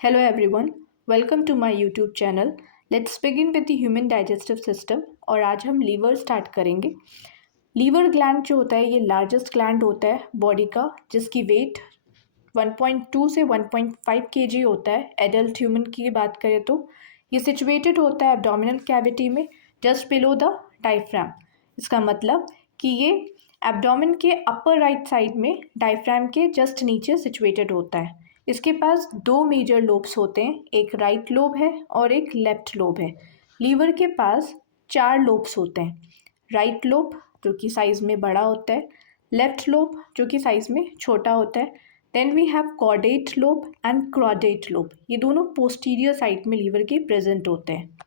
Hello everyone, welcome to my YouTube channel. Let's begin with the human digestive system और आज हम liver start करेंगे। Liver gland जो होता है ये लार्जेस्ट ग्लैंड होता है बॉडी का, जिसकी वेट 1.2 से 1.5 kg होता है। एडल्ट ह्यूमन की बात करें तो ये सिचुएटेड होता है एब्डोमिनल कैविटी में जस्ट बिलो द डायफ्राम। इसका मतलब कि ये एब्डोमेन के अपर राइट साइड में डायफ्राम के जस्ट नीचे सिचुएटेड होता है। इसके पास दो मेजर लोब्स होते हैं, एक राइट लोब है और एक लेफ्ट लोब है। लीवर के पास चार लोब्स होते हैं, राइट लोब जो कि साइज़ में बड़ा होता है, लेफ्ट लोब जो कि साइज़ में छोटा होता है, then we have caudate lobe and quadrate lobe. ये दोनों पोस्टीरियर साइड में लीवर के प्रेजेंट होते हैं।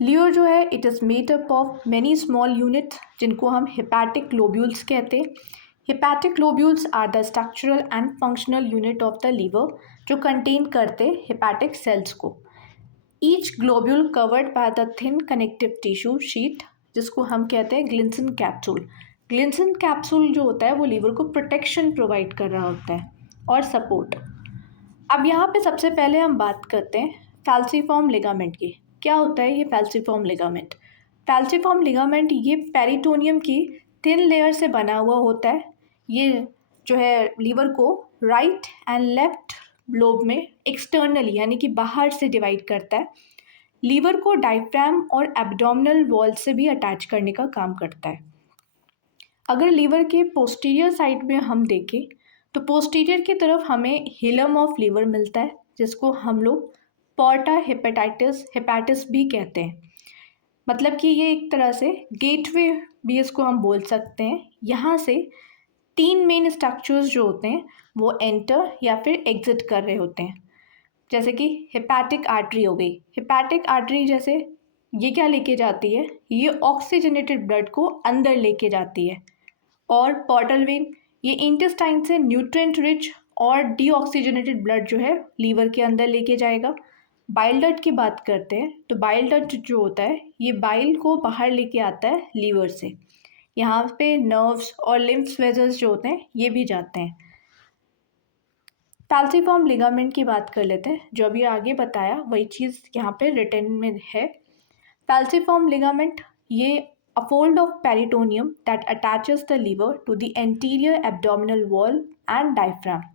लीवर जो है it is made up of many small units जिनको हम हेपैटिक लोब्यूल्स कहते हैं। Hepatic lobules are the structural and functional unit of the liver जो कंटेन करते हेपैटिक सेल्स को। Each globule covered by the thin connective tissue sheet जिसको हम कहते हैं ग्लिंसन कैप्सूल। ग्लिंसन कैप्सूल जो होता है वो लीवर को प्रोटेक्शन प्रोवाइड कर रहा होता है और सपोर्ट। अब यहाँ पे सबसे पहले हम बात करते हैं फैल्सीफॉर्म लिगामेंट की। क्या होता है ये फैल्सीफॉर्म लिगामेंट? फैल्सीफॉर्म लिगामेंट ये पेरिटोनियम की थिन लेयर से बना हुआ होता है। ये जो है लीवर को राइट एंड लेफ्ट लोब में एक्सटर्नली यानी कि बाहर से डिवाइड करता है। लीवर को डायफ्राम और एब्डोमिनल वॉल से भी अटैच करने का काम करता है। अगर लीवर के पोस्टीरियर साइड में हम देखें तो पोस्टीरियर की तरफ हमें हिलम ऑफ लीवर मिलता है जिसको हम लोग पोर्टा हेपेटिस भी कहते हैं। मतलब कि ये एक तरह से गेटवे भी इसको हम बोल सकते हैं। यहाँ से तीन मेन स्ट्रक्चर्स जो होते हैं वो एंटर या फिर एग्जिट कर रहे होते हैं। जैसे कि हेपैटिक आर्टरी हो गई। हेपैटिक आर्टरी जैसे ये क्या लेके जाती है, ये ऑक्सीजनेटेड ब्लड को अंदर लेके जाती है। और पोर्टल वेन ये इंटेस्टाइन से न्यूट्रिएंट रिच और डीऑक्सीजनेटेड ब्लड जो है लीवर के अंदर लेके जाएगा। बाइल डक्ट की बात करते हैं तो बाइल डक्ट जो होता है ये बाइल को बाहर लेके आता है लीवर से। यहाँ पे नर्व्स और लिम्फ वेसल्स जो होते हैं ये भी जाते हैं। फैल्सीफॉर्म लिगामेंट की बात कर लेते हैं। जो अभी आगे बताया वही चीज़ यहाँ पे रिटन में है। फैल्सीफॉर्म लिगामेंट ये a fold of peritoneum that attaches the liver to the anterior abdominal wall and diaphragm.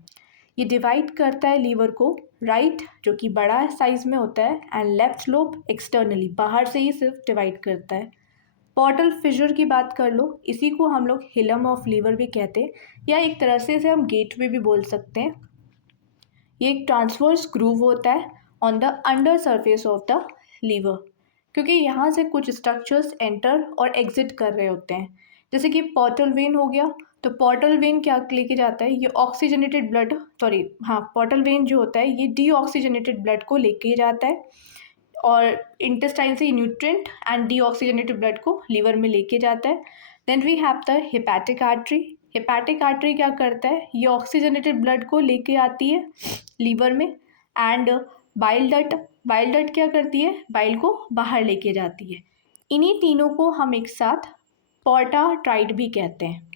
ये डिवाइड करता है लीवर को राइट जो कि बड़ा साइज में होता है एंड लेफ्ट लोब एक्सटर्नली बाहर से ही सिर्फ डिवाइड करता है। पोर्टल फिशर की बात कर लो, इसी को हम लोग हिलम ऑफ लीवर भी कहते हैं या एक तरह से इसे हम गेटवे भी बोल सकते हैं। ये एक ट्रांसवर्स ग्रूव होता है on the under surface of the liver क्योंकि यहाँ से कुछ स्ट्रक्चर्स एंटर और एग्जिट कर रहे होते हैं। जैसे कि पोर्टल वेन हो गया, तो पोर्टल वेन क्या लेके जाता है, ये ऑक्सीजनेटेड ब्लड पोर्टल वेन जो होता है ये डीऑक्सीजनेटेड ब्लड को लेके जाता है और इंटेस्टाइन से न्यूट्रिएंट एंड डीऑक्सीजनेटेड ब्लड को लीवर में लेके जाता है। Then we have the hepatic artery. Hepatic artery क्या करता है, ये ऑक्सीजनेटेड ब्लड को लेके आती है लीवर में एंड बाइल डक्ट क्या करती है, बाइल को बाहर लेके जाती है। इन्हीं तीनों को हम एक साथ पोर्टा ट्राइड भी कहते हैं।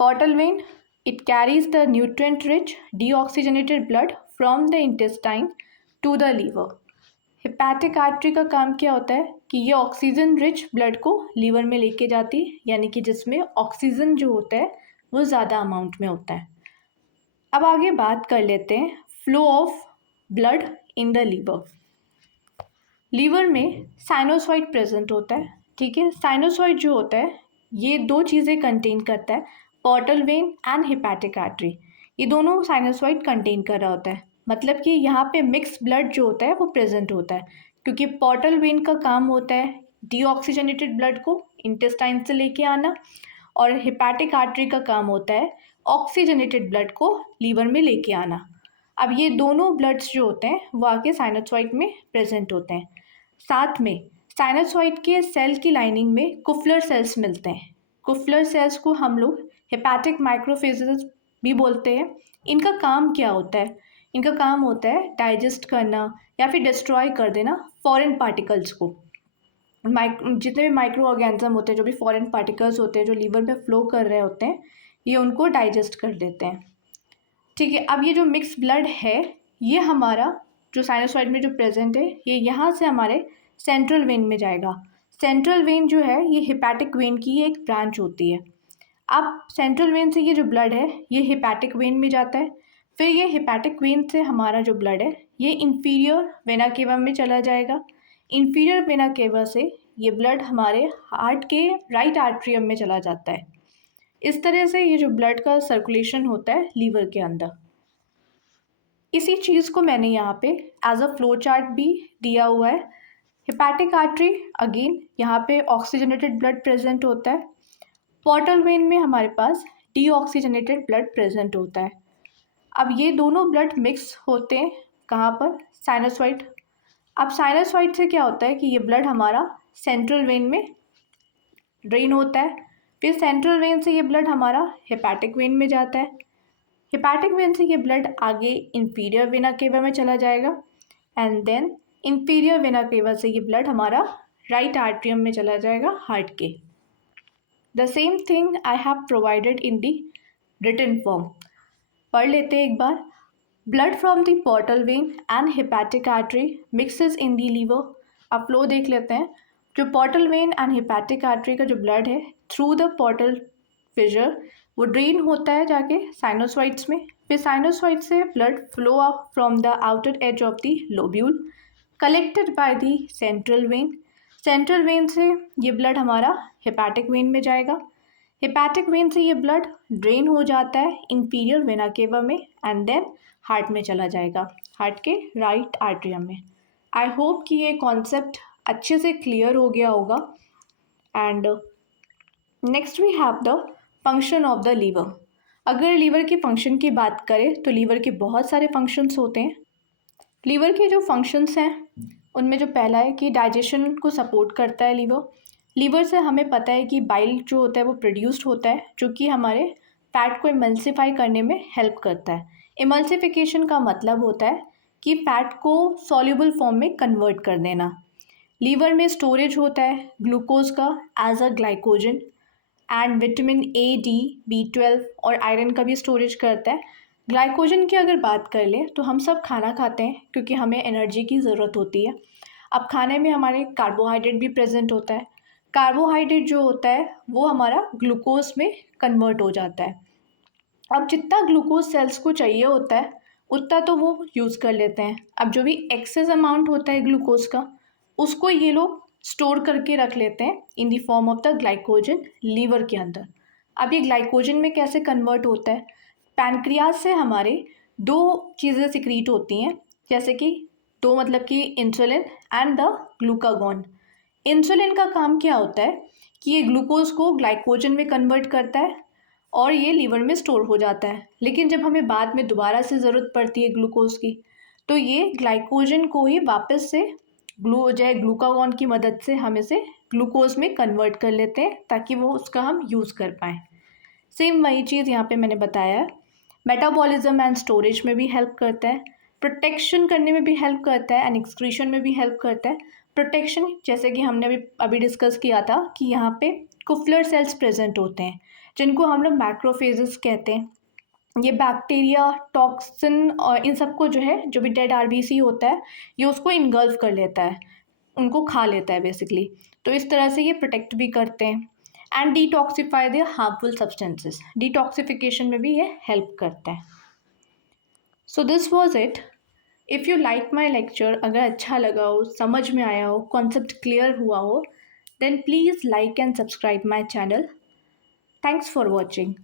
Portal vein it carries the nutrient rich deoxygenated blood from the intestine to the liver. Hepatic artery का काम क्या होता है कि ये ऑक्सीजन रिच ब्लड को लीवर में लेके जाती है, यानी कि जिसमें ऑक्सीजन जो होता है वो ज़्यादा अमाउंट में होता है। अब आगे बात कर लेते हैं flow of blood in the liver. Liver में साइनोसॉइड प्रेजेंट होता है, ठीक है। साइनोसॉइड जो होता है ये दो चीज़ें कंटेन करता है, portal vein and hepatic artery. ये दोनों साइनोसॉइड कंटेन कर रहा होता है। मतलब कि यहाँ पे मिक्स ब्लड जो होता है वो प्रेजेंट होता है क्योंकि पोर्टल वेन का काम होता है डीऑक्सीजनेटेड ब्लड को इंटेस्टाइन से लेके आना और हेपैटिक आर्टरी का काम होता है ऑक्सीजनेटेड ब्लड को लीवर में लेके आना। अब ये दोनों ब्लड्स जो होते हैं वो आके साइनोसॉइड में प्रेजेंट होते हैं। साथ में साइनोसॉइड के सेल की लाइनिंग में कुफलर सेल्स मिलते हैं। कुफलर सेल्स को हम लोग हेपैटिक माइक्रोफेजेस भी बोलते हैं। इनका काम क्या होता है, इनका काम होता है डाइजेस्ट करना या फिर डिस्ट्रॉय कर देना फॉरेन पार्टिकल्स को। जितने भी माइक्रो ऑर्गेनिज्म होते हैं, जो भी फॉरेन पार्टिकल्स होते हैं जो लीवर में फ्लो कर रहे होते हैं, ये उनको डाइजेस्ट कर देते हैं, ठीक है। अब ये जो मिक्स ब्लड है ये हमारा जो साइनोसॉइड में जो प्रेजेंट है ये यहाँ से हमारे सेंट्रल वेन में जाएगा। सेंट्रल वेन जो है ये हिपैटिक वेन की एक ब्रांच होती है। अब सेंट्रल वेन से ये जो ब्लड है ये हिपैटिक वेन में जाता है। फिर ये हिपैटिक वेन से हमारा जो ब्लड है ये इंफीरियर वेना केवा में चला जाएगा। इंफीरियर वेना केवा से ये ब्लड हमारे हार्ट के राइट आर्ट्रियम में चला जाता है। इस तरह से ये जो ब्लड का सर्कुलेशन होता है लीवर के अंदर। इसी चीज़ को मैंने यहाँ पे एज अ फ्लो चार्ट भी दिया हुआ है। हिपैटिक आर्टरी अगेन यहाँ पे ऑक्सीजनेटेड ब्लड प्रेजेंट होता है। पोर्टल वेन में हमारे पास डीऑक्सीजनेटेड ब्लड प्रेजेंट होता है। अब ये दोनों ब्लड मिक्स होते हैं कहाँ पर? साइनोसॉइड। अब साइनोसॉइड से क्या होता है कि ये ब्लड हमारा सेंट्रल वेन में ड्रेन होता है। फिर सेंट्रल वेन से ये ब्लड हमारा हिपैटिक वेन में जाता है। हिपैटिक वेन से ये ब्लड आगे इंफीरियर वेना केवा में चला जाएगा and then inferior vena cava से ये ब्लड हमारा राइट आर्ट्रियम में चला जाएगा हार्ट के। The same thing I have provided in the written form. पढ़ लेते हैं एक बार। Blood from the portal vein and hepatic artery mixes in the liver. अब फ्लो देख लेते हैं। जो portal vein and hepatic artery का जो ब्लड है थ्रू द पोर्टल फिशर वो ड्रेन होता है जाके साइनोसॉइड्स में। फिर साइनोसॉइड से blood flow up from the outer edge of the lobule collected by the central vein. Central vein से ये ब्लड हमारा हिपैटिक वेन में जाएगा। हिपैटिक वेन से ये ब्लड ड्रेन हो जाता है इंफीरियर वेना केवा में एंड देन हार्ट में चला जाएगा, हार्ट के राइट आर्ट्रियम में। आई होप कि ये कॉन्सेप्ट अच्छे से क्लियर हो गया होगा। And next we have the function of the liver. अगर लीवर के फंक्शन की बात करें तो लीवर के बहुत सारे फंक्शंस होते हैं। लीवर के जो फंक्शंस हैं उनमें जो पहला है कि डाइजेशन को सपोर्ट करता है लीवर। लीवर से हमें पता है कि बाइल जो होता है वो प्रोड्यूस्ड होता है जो कि हमारे फैट को इमल्सिफाई करने में हेल्प करता है। इमल्सिफिकेशन का मतलब होता है कि फैट को सॉल्युबल फॉर्म में कन्वर्ट कर देना। लीवर में स्टोरेज होता है ग्लूकोज का as a glycogen and vitamin A, D, B12 और आयरन का भी स्टोरेज करता है। ग्लाइकोजन की अगर बात कर लें तो हम सब खाना खाते हैं क्योंकि हमें एनर्जी की ज़रूरत होती है। अब खाने में हमारे कार्बोहाइड्रेट भी प्रेजेंट होता है। कार्बोहाइड्रेट जो होता है वो हमारा ग्लूकोज में कन्वर्ट हो जाता है। अब जितना ग्लूकोज सेल्स को चाहिए होता है उतना तो वो यूज़ कर लेते हैं। अब जो भी एक्सेस अमाउंट होता है ग्लूकोज का उसको ये लोग स्टोर करके रख लेते हैं in the form of the glycogen liver के अंदर। अब ये ग्लाइकोजन में कैसे कन्वर्ट होता है? पैनक्रियाज से हमारे दो चीज़ें सिक्रीट होती हैं, जैसे कि दो मतलब कि insulin and the glucagon. Insulin का काम क्या होता है कि ये ग्लूकोज को ग्लाइकोजन में कन्वर्ट करता है और ये लीवर में स्टोर हो जाता है। लेकिन जब हमें बाद में दोबारा से ज़रूरत पड़ती है ग्लूकोज की तो ये ग्लाइकोजन को ही वापस से ग्लूकागॉन की मदद से हम इसे ग्लूकोज में कन्वर्ट कर लेते हैं ताकि वो उसका हम यूज़ कर पाएँ। सेम वही चीज़ यहाँ पे मैंने बताया है। मेटाबॉलिज्म एंड स्टोरेज में भी हेल्प करता है, प्रोटेक्शन करने में भी हेल्प करता है एंड एक्सक्रीशन में भी हेल्प करता है। प्रोटेक्शन जैसे कि हमने अभी डिस्कस किया था कि यहाँ पे कुफलर सेल्स प्रेजेंट होते हैं जिनको हम लोग मैक्रोफेजेस कहते हैं। ये बैक्टीरिया, टॉक्सिन और इन सबको जो है जो भी डेड आरबीसी होता है ये उसको इनगल्फ कर लेता है, उनको खा लेता है बेसिकली। तो इस तरह से ये प्रोटेक्ट भी करते हैं and detoxify the harmful substances. Detoxification में भी ये हेल्प करता है। So this was it. If you like my lecture, अगर अच्छा लगा हो, समझ में आया हो, कॉन्सेप्ट क्लियर हुआ हो, then please like and subscribe my channel. Thanks for watching.